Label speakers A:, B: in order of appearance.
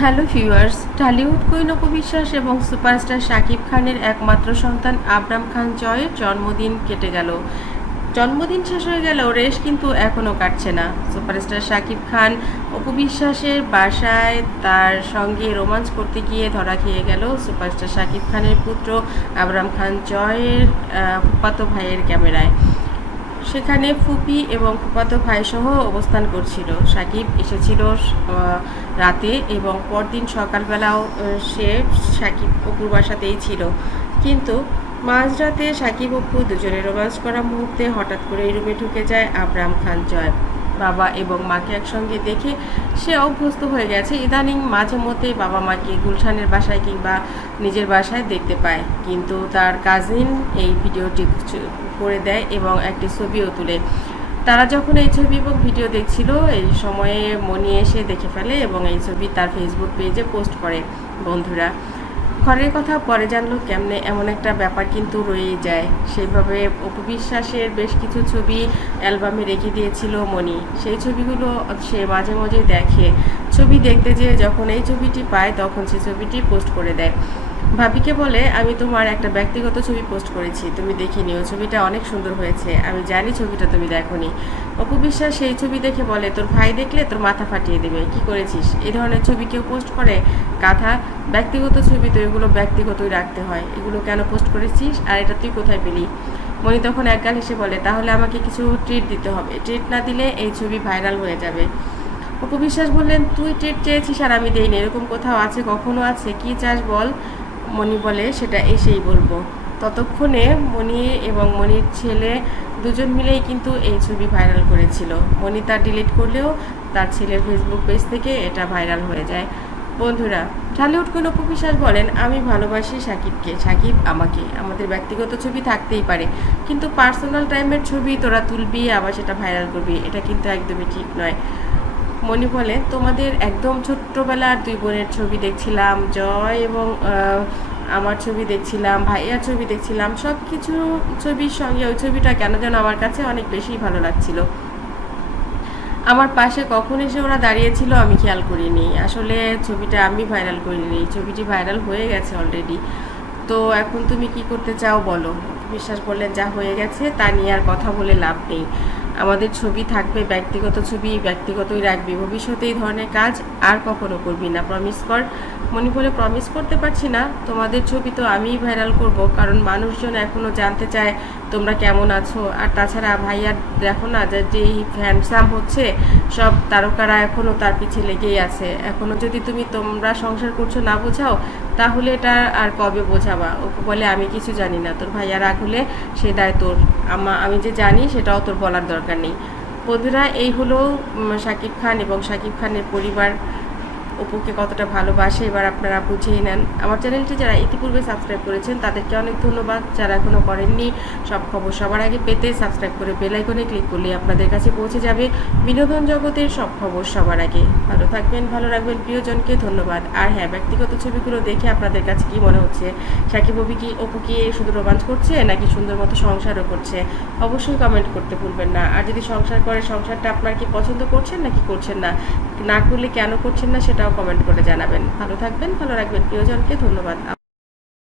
A: Hello viewers, Tollywood queen Apu Biswas এবং superstar Shakib খানের একমাত্র সন্তান আবরাম খান জয়ের জন্মদিন কেটে গেল। জন্মদিন শেষ হয়ে গেলেও রেশ কিন্তু এখনও কাটছে না। সুপারস্টার শাকিব খান অপু বিশ্বাসের বাসায় তার সঙ্গে রোমান্স করতে গিয়ে ধরা খেয়ে গেল। সুপারস্টার শাকিব খানের পুত্র আবরাম খান জয়ের ফুফাতো ভাইয়ের ক্যামেরায়। সেখানে ফুপি এবং ফুপাতো ভাইসহ অবস্থান করছিল। সাকিব এসেছিল রাতে এবং পরদিন সকালবেলাও সে সাকিব অপুর বাসাতেই ছিল। কিন্তু মাঝরাতে সাকিব অপু দুজনে রোমান্স করা মুহূর্তে হঠাৎ করে রুমে ঢুকে যায় আবরাম খান জয়। বাবা এবং মাকে একসঙ্গে দেখে সে অভ্যস্ত হয়ে গেছে। ইদানিং মাঝে মধ্যেই বাবা মাকে গুলশানের বাসায় কিংবা নিজের বাসায় দেখতে পায়। কিন্তু তার কাজিন এই ভিডিওটি করে দেয় এবং একটি ছবিও তুলে। তারা যখন এই ছবি এবং ভিডিও দেখছিল, এই সময়ে মনি এসে দেখে ফেলে এবং এই ছবি তার ফেসবুক পেজে পোস্ট করে। বন্ধুরা ঘরের কথা পরে জানলো কেমনে এমন একটা ব্যাপার কিন্তু রয়ে যায়। সেইভাবে অপবিশ্বাসের বেশ কিছু ছবি অ্যালবামে রেখে দিয়েছিল মনি সেই ছবিগুলো সে মাঝে মাঝে দেখে। ছবি দেখতে যেয়ে যখন এই ছবিটি পায় তখন সে ছবিটি পোস্ট করে দেয়। ভাবিকে বলে, আমি তোমার একটা ব্যক্তিগত ছবি পোস্ট করেছি। তুমি দেখে নিও ছবিটা অনেক সুন্দর হয়েছে। আমি জানি ছবিটা তুমি দেখোনি। অপু বিশ্বাস সেই ছবি দেখে বলে, তোর ভাই দেখলে তোর মাথা ফাটিয়ে দেবে। কি করেছিস? এই ধরনের ছবি কেউ পোস্ট করে? কাঁথা ব্যক্তিগত ছবি তো এগুলো ব্যক্তিগতই রাখতে হয়। এগুলো কেন পোস্ট করেছিস? আর এটা তুই কোথায় পেলি? মনি তখন এক একগাল হেসে বলে, তাহলে আমাকে কিছু ট্রিট দিতে হবে। ট্রিট না দিলে এই ছবি ভাইরাল হয়ে যাবে। অপু বিশ্বাস বললেন, তুই ট্রিট চেয়েছিস আর আমি দেইনি। এরকম কোথাও আছে, কখনো আছে? কি চাস বল? মণি বলে, সেটা এসেই বলব। ততক্ষণে মণি এবং মণির ছেলে দুজন মিলেই কিন্তু এই ছবি ভাইরাল করেছিল। মণি তার ডিলিট করলেও তার ছেলের ফেসবুক পেজ থেকে এটা ভাইরাল হয়ে যায়। বন্ধুরা, ঢালিউড কোনো বিশ্বাস বলেন, আমি ভালোবাসি সাকিবকে। সাকিব আমাকে। আমাদের ব্যক্তিগত ছবি থাকতেই পারে। কিন্তু পার্সোনাল টাইমের ছবি তোরা তুলবি, আবার সেটা ভাইরাল করবি। এটা কিন্তু একদমই ঠিক নয়। মনি বলে, তোমাদের একদম ছোট্টবেলার দুই বোনের ছবি দেখছিলাম, জয় এবং আমার ছবি দেখছিলাম, ভাইয়ার ছবি দেখছিলাম সব কিছু ছবির সঙ্গে ওই ছবিটা কেন যেন আমার কাছে অনেক বেশি ভালো লাগছিল। আমার পাশে কখন এসে ওরা দাঁড়িয়েছিল আমি খেয়াল করিনি। আসলে ছবিটা আমি ভাইরাল করিনি, ছবিটি ভাইরাল হয়ে গেছে অলরেডি তো এখন তুমি কি করতে চাও বলো? বিশ্বাস করলেন, যা হয়ে গেছে তা নিয়ে আর কথা বলে লাভ নেই। আমাদের ছবি থাকবে, ব্যক্তিগত ছবি, ব্যক্তিগতই রাখবি। ভবিষ্যতে এই ধরনের কাজ আর কখনো করবি না প্রমিস কর। মনে বলে প্রমিস করতে পারছি না, তোমাদের ছবি তো আমিই ভাইরাল করব, কারণ মানুষজন এখনও জানতে চায় তোমরা কেমন আছো। আর তাছাড়া ভাইয়ার দেখো না, যে যেই হ্যান্ডসাম হচ্ছে, সব তারকারা এখনও তার পিছে লেগেই আছে। এখনও যদি তুমি তোমরা সংসার করছ না বোঝাও তাহলে এটা আর কবে বোঝাবা? ওকে বলে, আমি কিছু জানি না। তোর ভাইয়া রাগ হলে সে দায় তোর। আমা, আমি যে জানি সেটাও তোর বলার দরকার নেই। বন্ধুরা এই হলো শাকিব খান এবং শাকিব খানের পরিবার। অপুকে কতটা ভালোবাসে, এবার আপনারা বুঝেই নেন। আমার চ্যানেলটি যারা ইতিপূর্বে সাবস্ক্রাইব করেছেন, তাদেরকে অনেক ধন্যবাদ। যারা এখনও করেননি, সব খবর সবার আগে পেতে সাবস্ক্রাইব করে বেল আইকনে ক্লিক করলে আপনাদের কাছে পৌঁছে যাবে। বিনোদন জগতের সব খবর সবার আগে। ভালো থাকবেন, ভালো রাখবেন প্রিয়জনকে, ধন্যবাদ। আর হ্যাঁ ব্যক্তিগত ছবিগুলো দেখে আপনাদের কাছে কি মনে হচ্ছে? সাকিব অপু কি অপু কি শুধু রোমাঞ্চ করছে, নাকি সুন্দর মতো সংসারও করছে? অবশ্যই কমেন্ট করতে ভুলবেন না। আর যদি সংসার করে, সংসারটা আপনার কি পছন্দ করছেন, নাকি করছেন না? না করলে কেন করছেন না সেটাও কমেন্ট করে জানাবেন। ভালো থাকবেন ভালো রাখবেন। প্রিয়জনকে ধন্যবাদ।